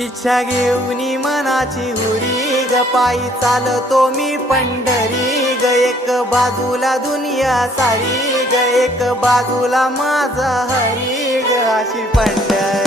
इच्छा घेऊनी मनाची हुरी ग पायी चालतो मी पंढरी ग एक बाजूला दुनिया सारी ग एक बाजूला माझा हरी ग अशी पंढरी